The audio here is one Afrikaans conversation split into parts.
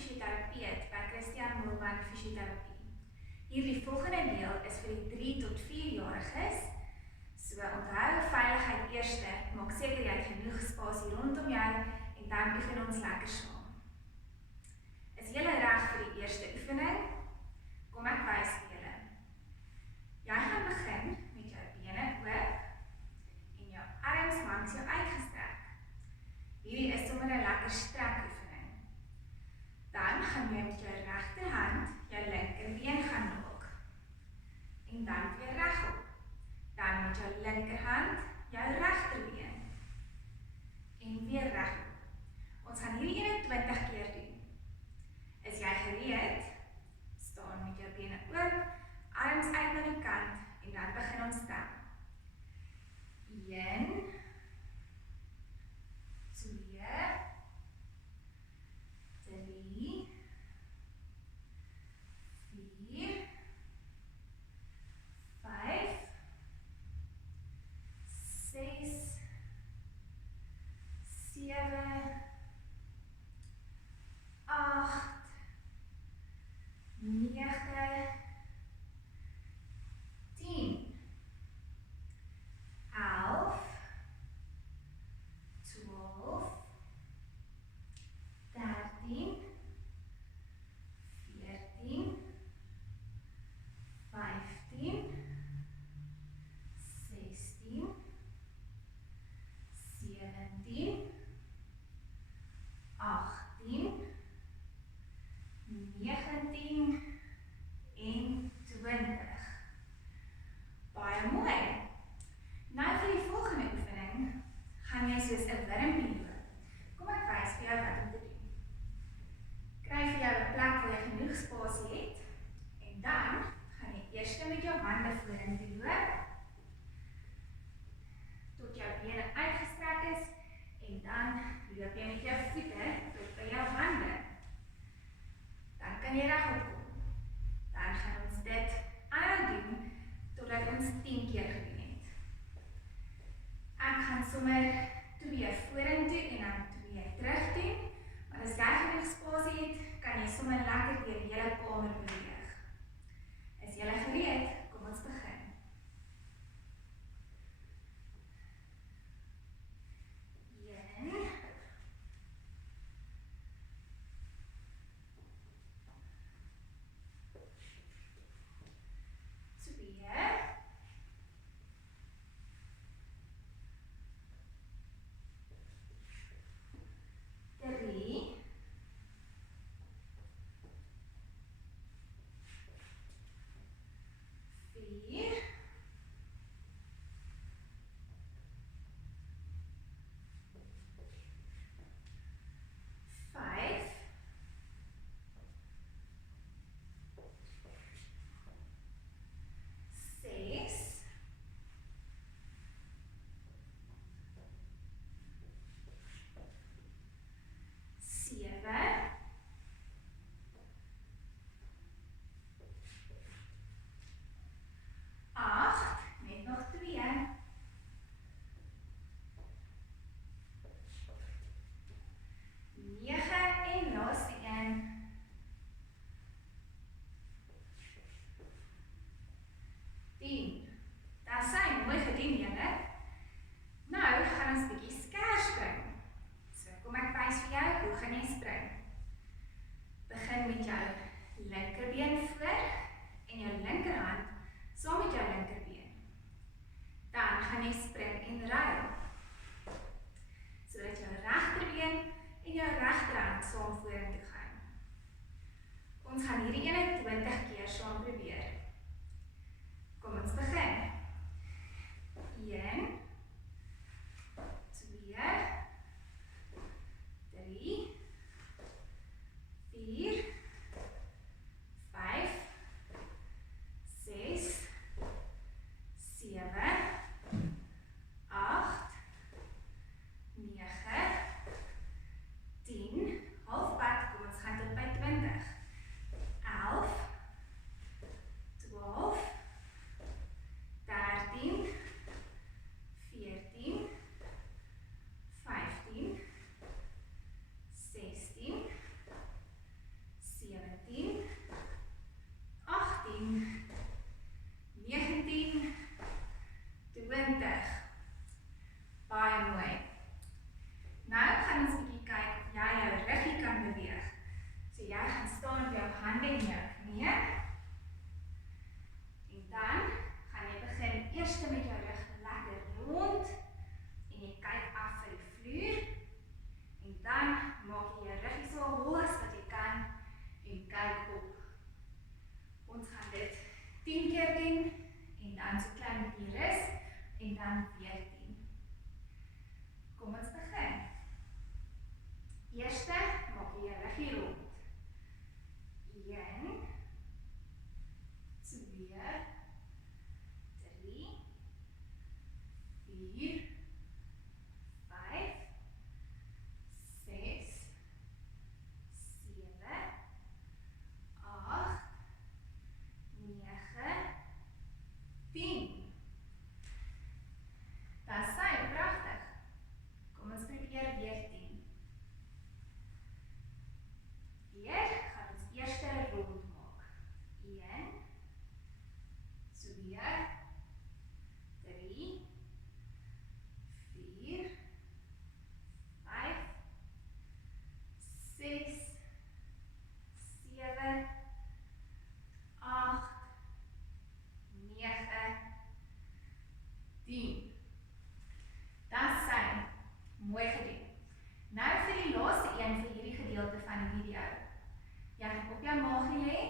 fysioterapeut by Christian Moelman Fysiotherapie. Hierdie volgende deel is vir die 3 tot 4-jariges. So onthou, veiligheid eerste, maak seker jy het genoeg spasie rondom jou en dan oefen ons lekker saam. Is julle reg vir die eerste oefening? Kom ek wys vir julle. Jy gaan begin met jou bene oop en jou arms langs jou uitgestrek. Hierdie is sommer 'n lekker strek oefening. Dan gaan jy met jou regterhand jou linkerbeen gaan maak. En dan weer regop. Dan met jou linkerhand jou regterbeen. En weer regop. Ons gaan hierdie 21 keer doen. Is jy gereed? Staan met jou bene oop, arms uit na die kant en dan begin ons tel. 1, 2, 3, 4, 5, 6, 7, 8, 9, 10, 11, 12, 13, 14, 15, 16, 17, 18, 19 en 20. Baie mooi. Nou vir die volgende oefening gaan jy soos 'n wurmpie loop. Kom ek wys vir jou wat om te doen. Kry vir jou 'n plek waar jy genoeg spasie het en dan gaan jy eers met jou hande vorentoe loop tot jou bene uitgestrek is en dan loop jy met jou voete tot by jou hande. Dan kan jy regop kom. Dan gaan ons dit aanhou doen totdat ons 10 keer gedoen het. Ek gaan sommer 2 vorentoe en dan 2 terug doen. Maar as jy genoeg spasie het, kan jy sommer lekker deur die hele kamer beweeg. Is julle gereed? Kom ons begin. 1, 2, 3, 4, 5, 6, 7, 8, net nog 2, 9 en laaste een, 10. Daar sy, mooi gedoen julle. Nou gaan ons bietjie skers spring. So kom ek wys vir jou, hoe gaan jy spring? Begin met jou linkerbeen voor en jou linkerhand saam met jou linkerbeen. Dan gaan jy spring en ruil. Sodat jou regterbeen en jou regterhand saam vorentoe gaan. Ons gaan hierdie 21 keer saam probeer. Kom ons begin. 1, 2, 3, 4, 5, 6, 7, 8, 9, 10, halfpad, kom ons gaan tot by 20, 11, 12, keer doen, en dan so klein bietjie rus, en dan weer 10. Kom ons begin. Eerste, maak jy jou ruggie rond. 1, 2, 3, 4, 5, 6, 7, 8, 9, 10. Dat is sy, pragtig. Kom ons probeer weer 10. Weer gaan ons eerste rond maak. 1, 2, 3, 4, 5, 6, 7, 8, 9, 10. Dat sy, mooi gedoen. Nou vir die laaste een vir hierdie gedeelte van die video. Jy gaan op jou maagie lê,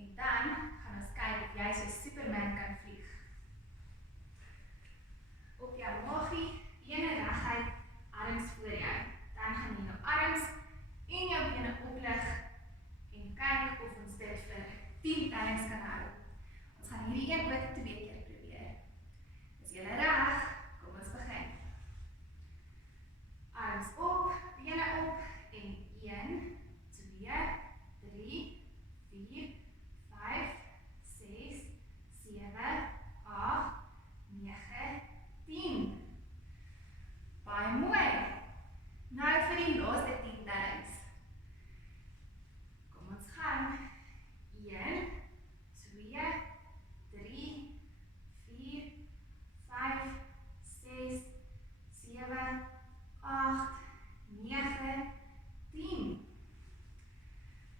en dan gaan ons kyk of jy so Superman kan vlieg. Op jou maagie, bene reguit, arms voor jou. Dan gaan jy jou arms en jou bene oplig, en kyk of ons dit vir 10 tellings kan hou. Ons gaan hierdie een ook 2 keer probeer. Is julle reg? Kom ons begin. Arms op, bene op, en 1, 2, 3, 4, 5, 6, 7, 8, 9, 10. Baie mooi. Nou vir die laaste 10 tellings. Kom ons gaan. 1, 2, 3, 4, 5, 6, 7, 8, 9, 10.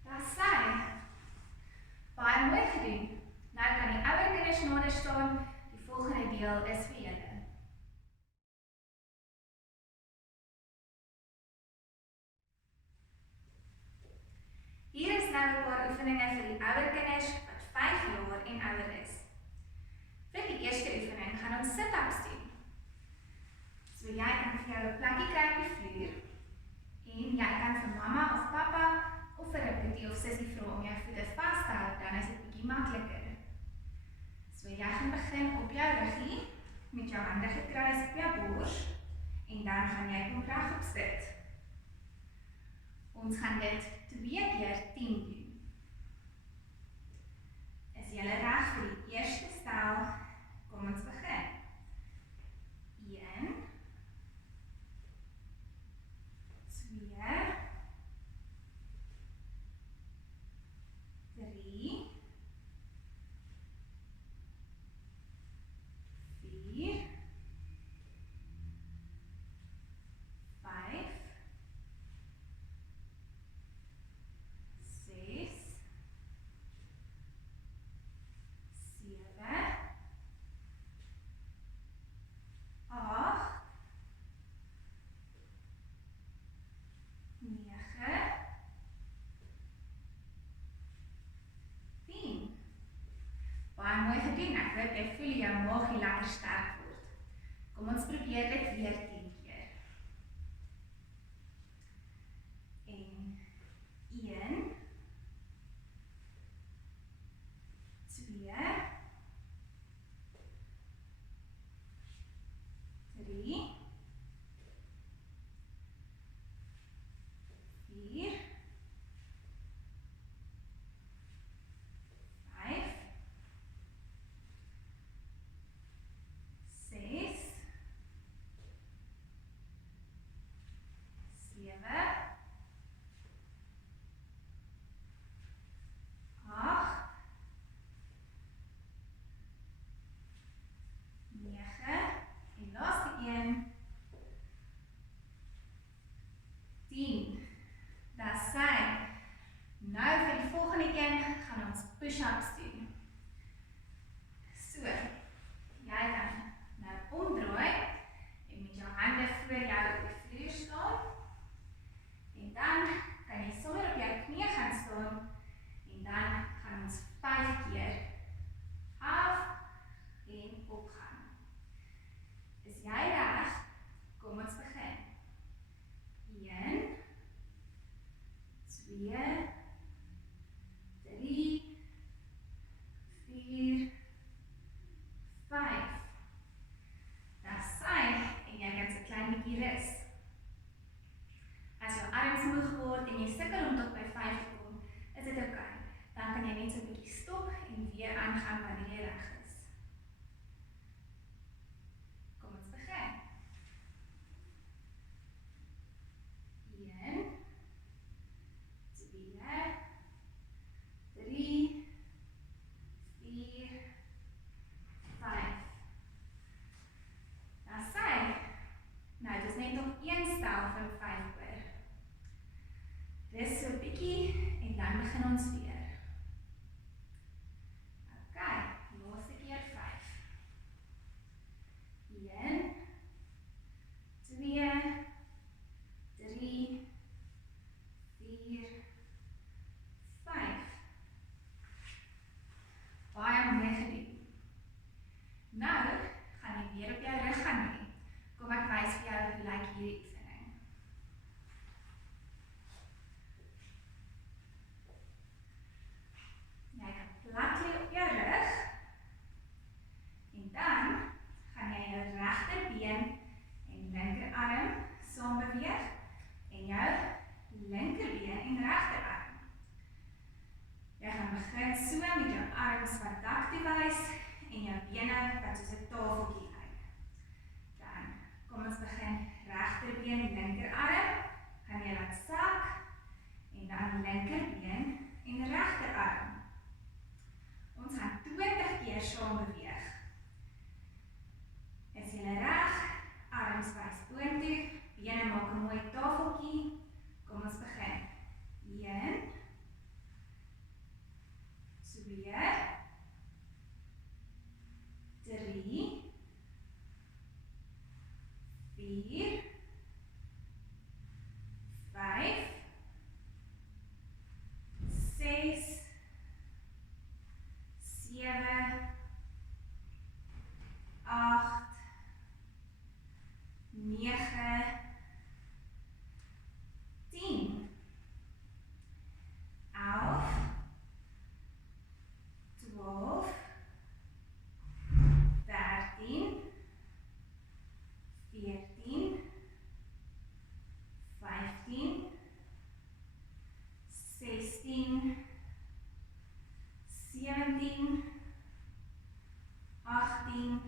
Dat is sy. Baie mooi gedoen. Nou kan die ouer kinders nader staan. Die volgende deel is vir julle. Hier is nou 'n paar oefeninge vir die ouer kinders wat 5 jaar en ouer is. Vir die eerste oefening gaan ons sit-ups doen. So jy kan vir jou 'n plekkie kry op die vloer, en jy kan vir mamma of pappa of vir 'n boetie of sussie vra om jou voete vas te hou, dan is dit bietjie makliker. So jy gaan begin op jou ruggie met jou hande gekruis op jou bors, en dan gaan jy kom regop sit. Ons gaan dit 2 keer 10 doen. Is julle reg vir die eerste stel? Kom ons begin. 1, 2, 3, 4, 5, 6, 7, 8, 9, 10. Baie mooi gedoen. Ek hoop jy voel jou maagie lekker sterk word. Kom ons probeer dit weer 10 keer. En 1, 2, 3, 4, 5, 6, 7, 8, 9, en laaste een, 10. Dat is sy. Nou vir die volgende een gaan ons push-ups doen. So, jy kan nou omdraai en met jou hande voor jou op die vloer staan. En dan kan jy sommer op jou knie gaan staan, en dan gaan ons 5 keer net op een stel van 5 oor. Rus so 'n bietjie en dan begin ons weer. OK, laaste keer 5. 1, 2, 3, 4, 5. Baie mooi gedoen. Nou gaan jy weer op jou rug gaan lê. Kom ek wys vir jou hoe lyk hierdie oefening. Jy gaan plat lê op jou rug en dan gaan jy jou regterbeen en linkerarm saam beweeg en jou linkerbeen en regterarm. Jy gaan begin so met jou arms wat dak toe wys en jou bene wat soos 'n tafeltjie lyk. Dan kom ons begin regterbeen, linkerarm, gaan jy laat sak en dan linkerbeen en regterarm. Ons gaan 20 keer saam beweeg. Is jy reg? Arms wys boontoe, bene maak 'n mooi tafeltjie. Kom ons begin. 1, 2, 3, 4, 5, 6, 7, 8, 9, 10, 11, 12, 13, 14, 15, 16, 17, 18,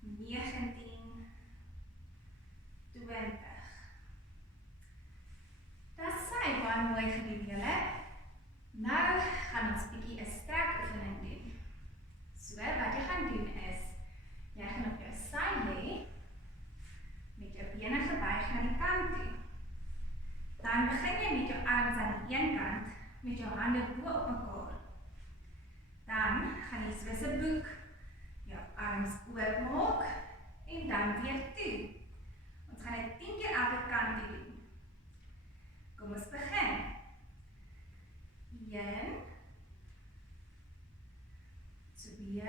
19, 20. Dat sy baie mooi gedoen julle. Nou gaan ons bietjie 'n strekoefening doen. So wat jy gaan doen is, jy gaan op jou sy lê met jou bene gebuig na die kant toe. Dan begin jy met jou arms aan die een kant met jou hande bo op mekaar. Dan gaan jy soos 'n boek jou arms oopmaak en dan weer toe. Ons gaan dit 10 keer elke kant toe doen. Kom ons begin. 1, 2,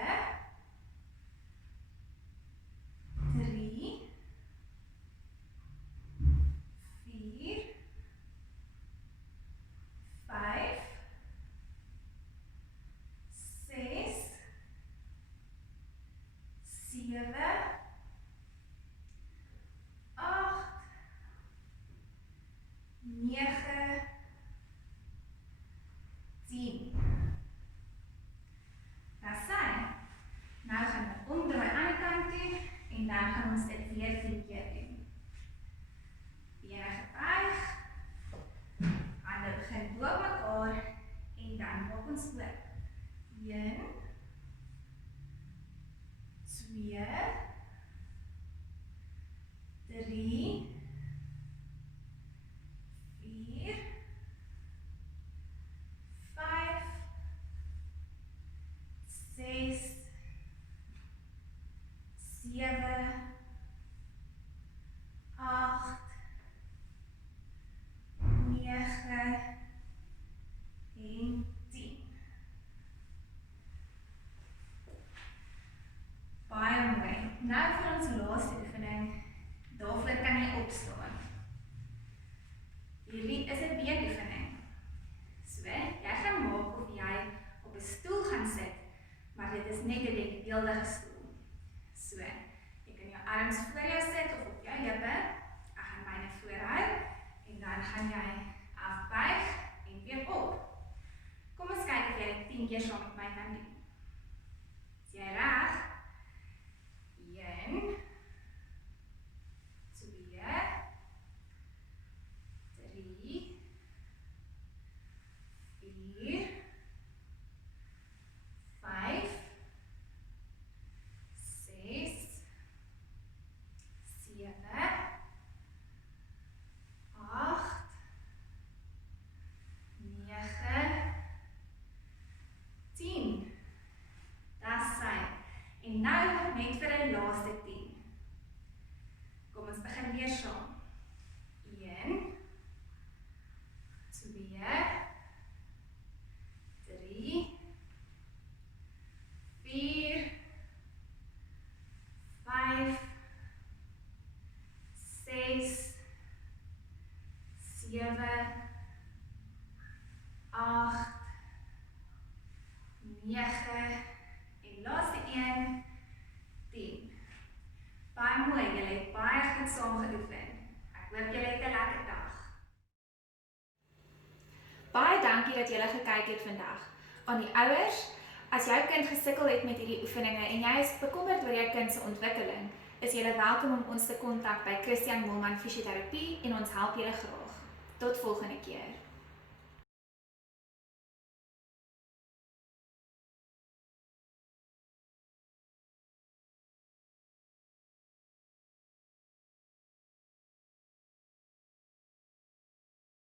3, 4, 5, 6, 7, 8, 9, 10. Daar sy. Nou gaan we omdraai aan die kant toe en dan gaan ons dit weer 4 keer doen. Bene gebuig, hande begin bo op mekaar en dan maak ons oop. 1, 2, 3, 4, 5, 6, 7, 8, 9 en 10. Baie mooi. Nou vir ons laaste oefening, daarvoor kan jy opstaan. Hierdie is 'n beenoefening. So, jy gaan maak of jy op 'n stoel gaan sit, maar dit is net 'n denkbeeldige stoel. So, jy kan jou arms voor jou sit of op jou heupe. Ek gaan myne voorhou en dan gaan jy afbuig en weer op. Kom ons kyk of jy dit 10 keer saam met my kan doen. Is jy reg? 1, 2, 3, 4, 5, 6, 7, gaan saam geoefen. Ek hoop julle het 'n lekker dag. Baie dankie dat julle gekyk het vandag. Aan die ouers, as jou kind gesukkel het met hierdie oefeninge en jy is bekommerd oor jou kind se ontwikkeling, is julle welkom om ons te kontak by Christian Moelman Fissioterapie en ons help julle graag. Tot volgende keer.